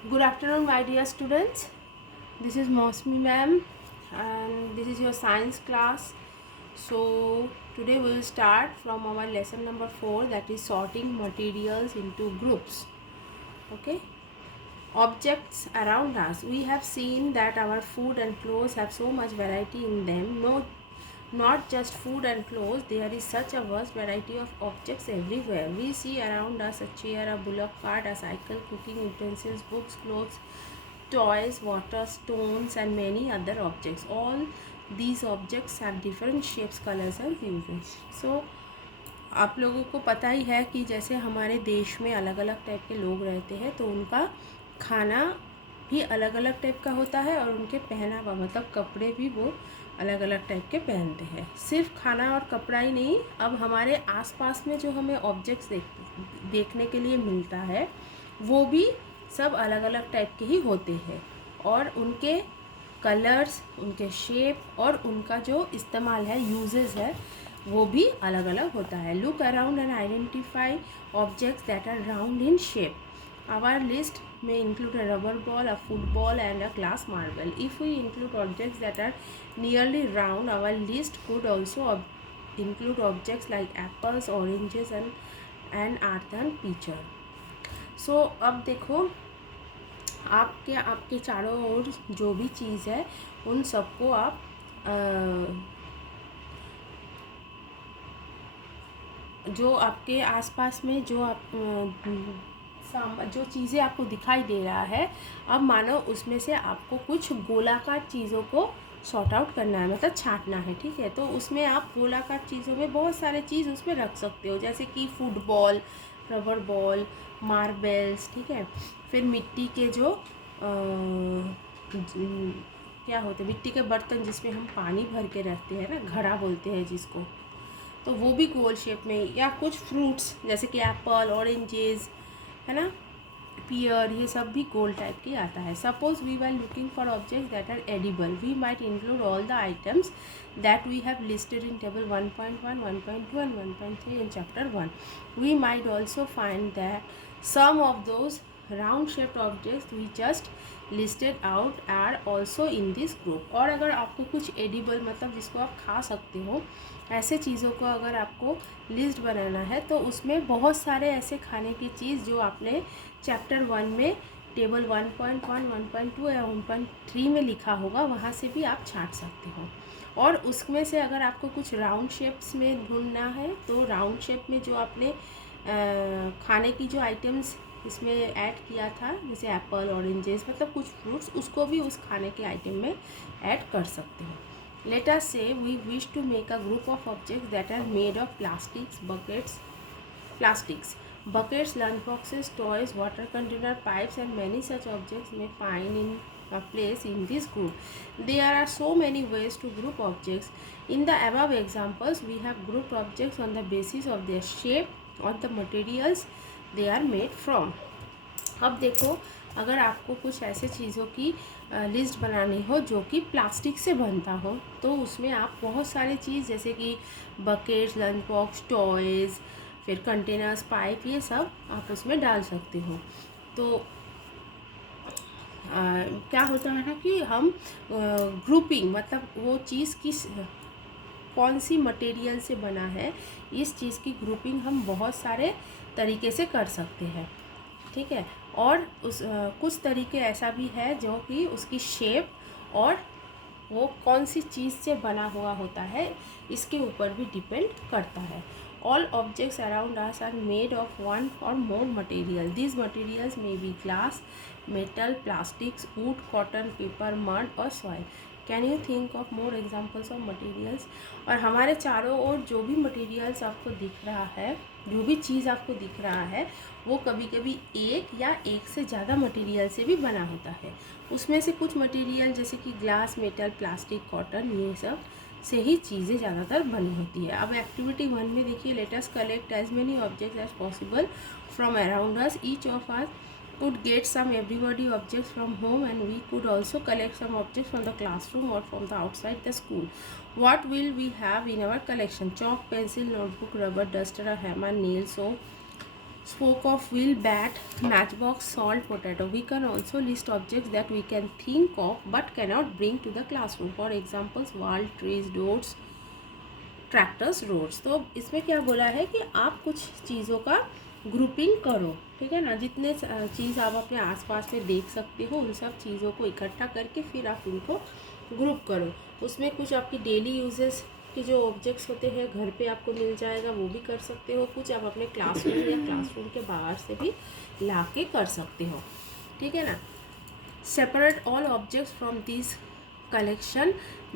Good afternoon, my dear students. This is Mosmi ma'am, and this is your science class. So, today we will start from our lesson number 4, that is sorting materials into groups. Okay, objects around us. We have seen that our food and clothes have so much variety in them. No, not just food and clothes, there is such a vast variety of objects everywhere. We see around us a chair, a bullock cart, a cycle, cooking utensils, books, clothes, toys, water, stones, and many other objects. All these objects have different shapes, colors, and uses. So, आप लोगों को पता ही है कि जैसे हमारे देश में अलग अलग टाइप के लोग रहते हैं, तो उनका खाना भी अलग अलग टाइप का होता है और उनके पहनावा मतलब कपड़े भी वो अलग अलग टाइप के पहनते हैं। सिर्फ खाना और कपड़ा ही नहीं, अब हमारे आसपास में जो हमें ऑब्जेक्ट्स देखने के लिए मिलता है वो भी सब अलग अलग टाइप के ही होते हैं और उनके कलर्स, उनके शेप और उनका जो इस्तेमाल है, यूजेस है, वो भी अलग अलग होता है। Look around and identify objects that are round in shape. Our list may include a rubber ball, a football, and a glass marble. If we include objects that are nearly round, our list could also include objects like apples, oranges, and earthen pitcher. So अब देखो, आपके चारों ओर जो भी चीज़ है उन सबको आप जो आपके आसपास में जो चीज़ें आपको दिखाई दे रहा है, अब मानो उसमें से आपको कुछ गोलाकार चीज़ों को सॉर्ट आउट करना है, मतलब छांटना है। ठीक है, तो उसमें आप गोलाकार चीज़ों में बहुत सारे चीज़ उसमें रख सकते हो, जैसे कि फुटबॉल, रबर बॉल, मार्बल्स। ठीक है, फिर मिट्टी के जो क्या होते हैं, मिट्टी के बर्तन जिसमें हम पानी भर के रखते हैं ना, घड़ा बोलते हैं जिसको, तो वो भी गोल शेप में, या कुछ फ्रूट्स जैसे कि एप्पल, ऑरेंजेस, है ना, पियर, ये सब भी गोल टाइप की आता है। Suppose we were looking for objects that are edible, we might include all the items that we have listed in table 1.1, 1.2 and 1.3 in chapter 1. We might also find that some of those round shaped objects we just listed out are also in this group. और अगर आपको कुछ edible मतलब जिसको आप खा सकते हो, ऐसे चीज़ों को अगर आपको लिस्ट बनाना है, तो उसमें बहुत सारे ऐसे खाने की चीज़ जो आपने चैप्टर 1 में टेबल 1.1, 1.2 या 1.3 में लिखा होगा, वहाँ से भी आप छांट सकते हो. और उसमें से अगर आपको कुछ राउंड शेप्स में ढूंढना है, तो राउंड शेप में जो आपने खाने की जो आइटम्स इसमें ऐड किया था, जैसे एप्पल, ऑरेंजेस, मतलब कुछ फ्रूट्स, उसको भी उस खाने के आइटम में ऐड कर सकते हैं. Let us say we wish to make a group of objects that are made of buckets, lunch boxes, toys, water container, pipes, and many such objects may find in a place in this group. There are so many ways to group objects. In the above examples, we have grouped objects on the basis of their shape or the materials they are made from. अब देखो, अगर आपको कुछ ऐसे चीज़ों की list बनानी हो जो कि प्लास्टिक से बनता हो, तो उसमें आप बहुत सारी चीज़ जैसे कि बकेट्स, लंच बॉक्स, टॉयज़, फिर कंटेनर्स, पाइप, ये सब आप उसमें डाल सकते हो. तो क्या होता है ना कि हम ग्रुपिंग मतलब वो चीज़ किस कौन सी मटेरियल से बना है, इस चीज़ की ग्रुपिंग हम बहुत सारे तरीके से कर सकते हैं. ठीक है, और कुछ तरीके ऐसा भी है जो कि उसकी शेप और वो कौन सी चीज़ से बना हुआ होता है, इसके ऊपर भी डिपेंड करता है. All objects around us are made of one or more material. These materials may be glass, metal, plastics, wood, cotton, paper, mud or soil. Can you think of more examples of materials. और हमारे चारों ओर जो भी materials आपको दिख रहा है, जो भी चीज़ आपको दिख रहा है, वो कभी कभी एक या एक से ज़्यादा मटेरियल से भी बना होता है. उसमें से कुछ मटेरियल जैसे कि ग्लास, मेटल, प्लास्टिक, कॉटन, ये सब से ही चीज़ें ज़्यादातर बनी होती है. अब एक्टिविटी 1 में देखिए, let us collect as many objects as possible from around us. Each of us could get some everybody objects from home, and we could also collect some objects from the classroom or from the outside the school. What will we have in our collection? Chalk, pencil, notebook, rubber, duster, a hammer, nail, spoke of wheel, bat, matchbox, salt, potato. We can also list objects that we can think of but cannot bring to the classroom. For examples, wall, trees, doors, tractors, roads. तो इसमें क्या बोला है कि आप कुछ चीज़ों का ग्रुपिंग करो, ठीक है ना. जितने चीज़ आप अपने आसपास में देख सकते हो उन सब चीज़ों को इकट्ठा करके फिर आप उनको ग्रुप करो. उसमें कुछ आपकी डेली यूजेस के जो ऑब्जेक्ट्स होते हैं घर पे आपको मिल जाएगा, वो भी कर सकते हो. कुछ आप अपने क्लासरूम या क्लासरूम के बाहर से भी ला के कर सकते हो, ठीक है ना. Separate all objects from this collection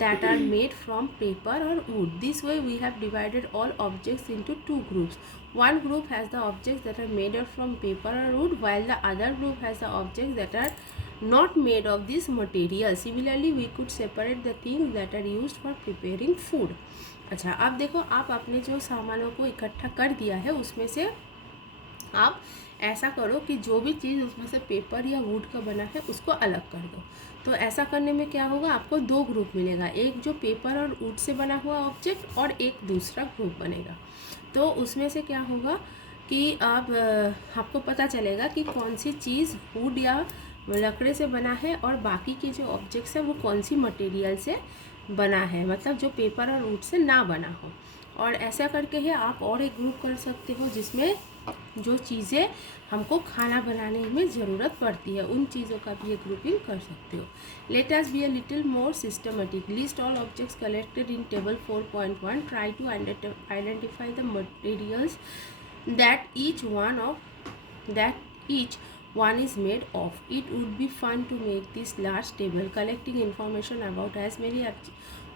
that are made from paper or wood. This way we have divided all objects into two groups. One group has the objects that are made from paper or wood, while the other group has the objects that are not made of this material. Similarly we could separate the things that are used for preparing food. अच्छा, अब देखो, आप अपने जो सामानों को इकट्ठा कर दिया है उसमें से आप ऐसा करो कि जो भी चीज़ उसमें से पेपर या वुड का बना है उसको अलग कर दो. तो ऐसा करने में क्या होगा, आपको दो ग्रुप मिलेगा, एक जो पेपर और वुड से बना हुआ ऑब्जेक्ट और एक दूसरा ग्रुप बनेगा. तो उसमें से क्या होगा कि आपको पता चलेगा कि कौन सी चीज़ वुड या लकड़े से बना है और बाकी के जो ऑब्जेक्ट्स हैं वो कौन सी मटेरियल से बना है, मतलब जो पेपर और वुड से ना बना हो. और ऐसा करके ही आप और एक ग्रुप कर सकते हो जिसमें जो चीज़ें हमको खाना बनाने में ज़रूरत पड़ती है उन चीज़ों का भी एक ग्रुपिंग कर सकते हो. Let us be a little more systematic. List all objects collected in table 4.1. Try to identify the materials that each one is made of. It would be fun to make this large table, collecting information about as many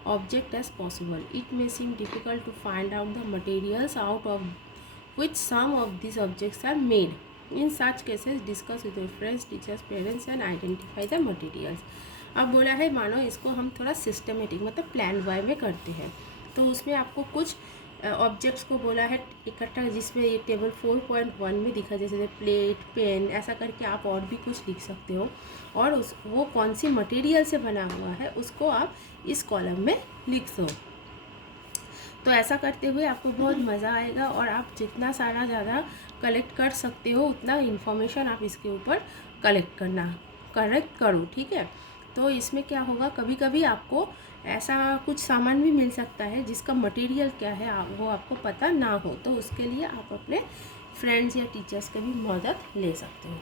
objects as possible. It may seem difficult to find out the materials out of which some of these objects are made. In such cases, discuss with your friends, teachers, parents and identify the materials. अब बोला है मानो इसको हम थोड़ा systematic मतलब plan Y में करते हैं. तो उसमें आपको कुछ ऑब्जेक्ट्स को बोला है इकट्ठा, जिसमें ये टेबल 4.1 में दिखा, जैसे प्लेट, पेन, ऐसा करके आप और भी कुछ लिख सकते हो. और वो कौन सी मटेरियल से बना हुआ है उसको आप इस कॉलम में लिख दो. तो ऐसा करते हुए आपको बहुत मज़ा आएगा और आप जितना सारा ज़्यादा कलेक्ट कर सकते हो उतना इन्फॉर्मेशन आप इसके ऊपर कलेक्ट करो, ठीक है. तो इसमें क्या होगा, कभी कभी आपको ऐसा कुछ सामान भी मिल सकता है जिसका मटेरियल क्या है वो आपको पता ना हो, तो उसके लिए आप अपने फ्रेंड्स या टीचर्स की भी मदद ले सकते हो.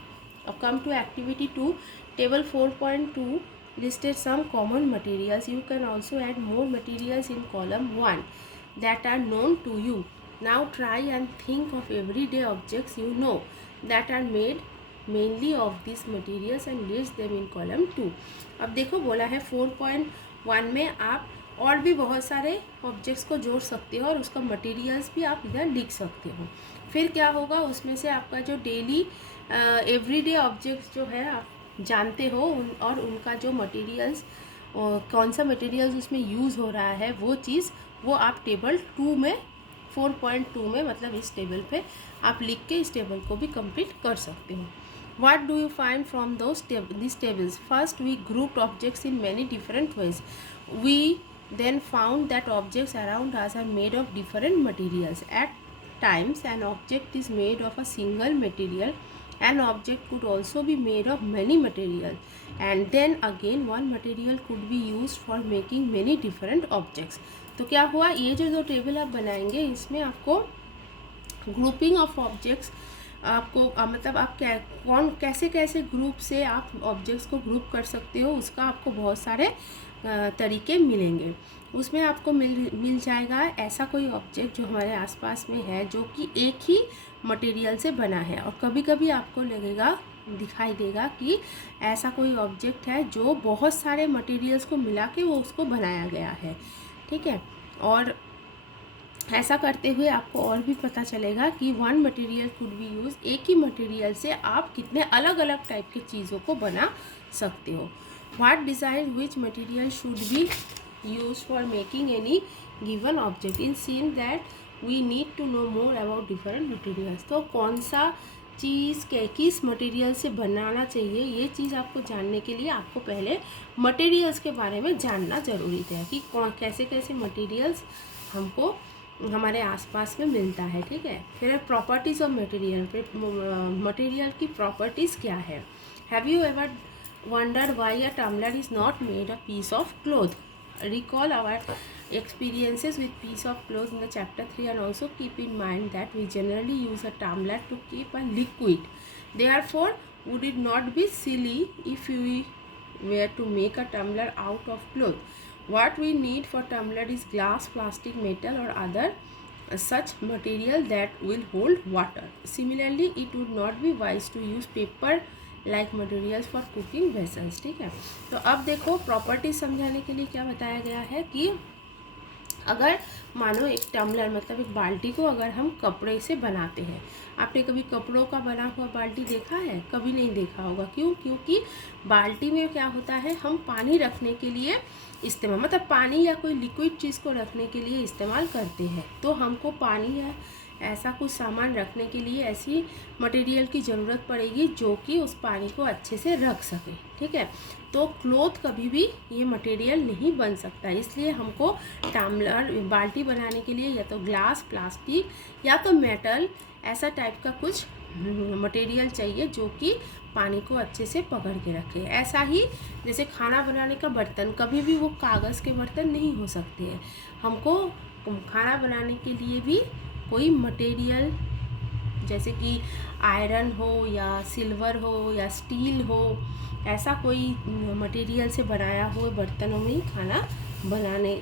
अब come to activity 2. Table 4.2 listed some common materials. You can also add more materials in column 1 that are known to you. Now try and think of everyday objects you know that are made mainly of these materials and list them in column 2. अब देखो बोला है 4.1 में आप और भी बहुत सारे ऑब्जेक्ट्स को जोड़ सकते हो और उसका मटेरियल्स भी आप इधर लिख सकते हो. फिर क्या होगा, उसमें से आपका जो डेली एवरीडे ऑब्जेक्ट्स जो है आप जानते हो और उनका जो मटेरियल्स कौन सा मटेरियल्स उसमें यूज़ हो रहा है वो चीज़ वो आप टेबल 2 में 4.2 में मतलब इस टेबल पे आप लिख के इस टेबल को भी कंप्लीट कर सकते हो. What do you find from these tables? First, we grouped objects in many different ways. We then found that objects around us are made of different materials. At times, an object is made of a single material. An object could also be made of many materials. And then again, one material could be used for making many different objects. तो क्या हुआ, ये जो दो table आप बनाएंगे इसमें आपको ग्रुपिंग ऑफ ऑब्जेक्ट्स आपको मतलब आप कैसे कैसे ग्रुप से आप ऑब्जेक्ट्स को ग्रुप कर सकते हो उसका आपको बहुत सारे तरीके मिलेंगे. उसमें आपको मिल जाएगा ऐसा कोई ऑब्जेक्ट जो हमारे आसपास में है जो कि एक ही मटेरियल से बना है, और कभी कभी आपको दिखाई देगा कि ऐसा कोई ऑब्जेक्ट है जो बहुत सारे मटेरियल्स को मिला के वो उसको बनाया गया है, ठीक है. और ऐसा करते हुए आपको और भी पता चलेगा कि one material could be use, एक ही मटेरियल से आप कितने अलग अलग टाइप की चीज़ों को बना सकते हो. What decide which material should be use for making any given object. In seen that we need to know more about different materials. तो कौन सा चीज़ किस मटेरियल से बनाना चाहिए ये चीज़ आपको जानने के लिए आपको पहले मटेरियल्स के बारे में जानना ज़रूरी है कि कैसे कैसे मटेरियल्स हमको हमारे आसपास में मिलता है, ठीक है। फिर प्रॉपर्टीज़ ऑफ मटेरियल, मटेरियल की प्रॉपर्टीज़ क्या है। Have you ever wondered why a tumbler is not made a piece of cloth? Recall our experiences with piece of cloth in the chapter 3 and also keep in mind that we generally use a tumbler to keep a liquid. Therefore, would it not be silly if we were to make a tumbler out of cloth? What we need for tumbler is glass, plastic, metal or other such material that will hold water. Similarly, it would not be wise to use paper like materials for cooking vessels, ठीक है। तो अब देखो property समझाने के लिए क्या बताया गया है कि अगर मानो एक टम्बलर मतलब एक बाल्टी को अगर हम कपड़े से बनाते हैं, आपने कभी कपड़ों का बना हुआ बाल्टी देखा है? कभी नहीं देखा होगा। क्यों? क्योंकि बाल्टी में क्या होता है, हम पानी रखने के लिए इस्तेमाल मतलब पानी या कोई लिक्विड चीज़ को रखने के लिए इस्तेमाल करते हैं। तो हमको पानी या ऐसा कुछ सामान रखने के लिए ऐसी मटेरियल की ज़रूरत पड़ेगी जो कि उस पानी को अच्छे से रख सके, ठीक है। तो क्लॉथ कभी भी ये मटेरियल नहीं बन सकता, इसलिए हमको टम्बलर बाल्टी बनाने के लिए या तो ग्लास, प्लास्टिक या तो मेटल ऐसा टाइप का कुछ मटेरियल चाहिए जो कि पानी को अच्छे से पकड़ के रखे। ऐसा ही जैसे खाना बनाने का बर्तन, कभी भी वो कागज़ के बर्तन नहीं हो सकते हैं। हमको खाना बनाने के लिए भी कोई मटेरियल जैसे कि आयरन हो या सिल्वर हो या स्टील हो, ऐसा कोई मटेरियल से बनाया हुए बर्तनों में ही खाना बनाने